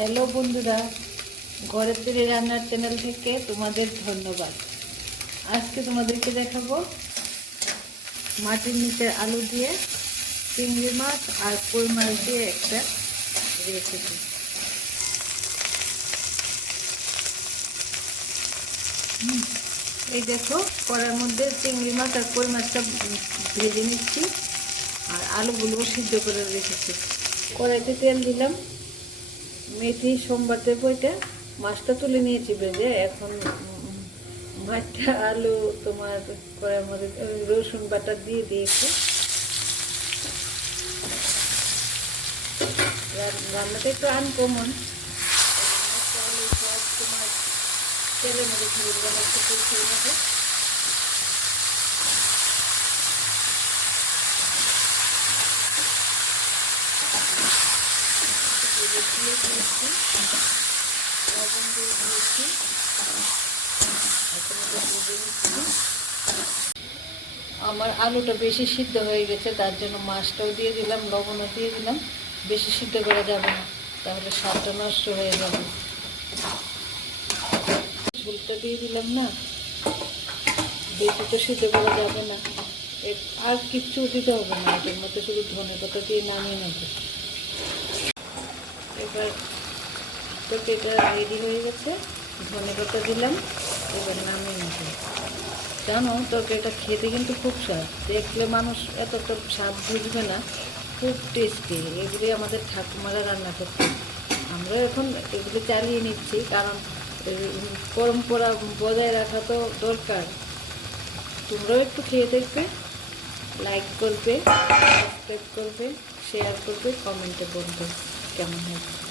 Hello বন্ধুরা, ঘরের তৈরি রান্নার চ্যানেল থেকে তোমাদের ধন্যবাদ। আজকে তোমাদেরকে দেখাবো মাটির নিচে আলু দিয়ে চিংড়ি মাছ আর কই মাছ দিয়ে একটা রেসিপি। এই দেখো, কড়ার মধ্যে চিংড়ি মাছ আর কই মাছটা ভেজে নিচ্ছি আর আলুগুলো সিদ্ধ করে রেখেছি। কড়াইতে তেল দিলাম, মেথি সোমবার দেবো। এটা মাছটা তুলে নিয়েছি ভেজে। এখন মাছটা আলু তোমার কড়াইয়ের মধ্যে রসুন বাটা দিয়ে দিয়েছি। রান্নাটা একটু আনকমন, আলু সব তোমার তেলের মধ্যে ঝুল বানাচ্ছে সেই মতো। লবণ দিয়ে দিয়েছি, আমার আলুটা বেশি সিদ্ধ হয়ে গেছে, তার জন্য মাছটাও দিয়ে দিলাম, লবণও দিয়ে দিলাম। বেশি সিদ্ধ করা যাবে না, তাহলে স্বাদটা নষ্ট হয়ে যাবে। ঝোলটা দিয়ে দিলাম না, বেশি তো সিদ্ধ করা যাবে না। আর কিচ্ছু দিতে হবে না, এটার মধ্যে শুধু ধনেপাতা দিয়ে নামিয়ে নেব। এবার তরকারিটা রেডি হয়ে গেছে, ধনেপাতা দিলাম, এবার নামিয়ে নেব। জানো, তরকারিটা খেতে কিন্তু খুব স্বাদ, দেখলে মানুষ এতটা স্বাদ বুঝবে না, খুব টেস্টি। এগুলি আমাদের ঠাকুমারা রান্না করতে, আমরা এখন এগুলি চালিয়ে নিচ্ছি, কারণ পরম্পরা বজায় রাখা তো দরকার। তোমরাও একটু খেয়ে দেখবে, লাইক করবে, সাবস্ক্রাইব করবে, শেয়ার করবে, কমেন্টে বলবে কেমন হয়েছে।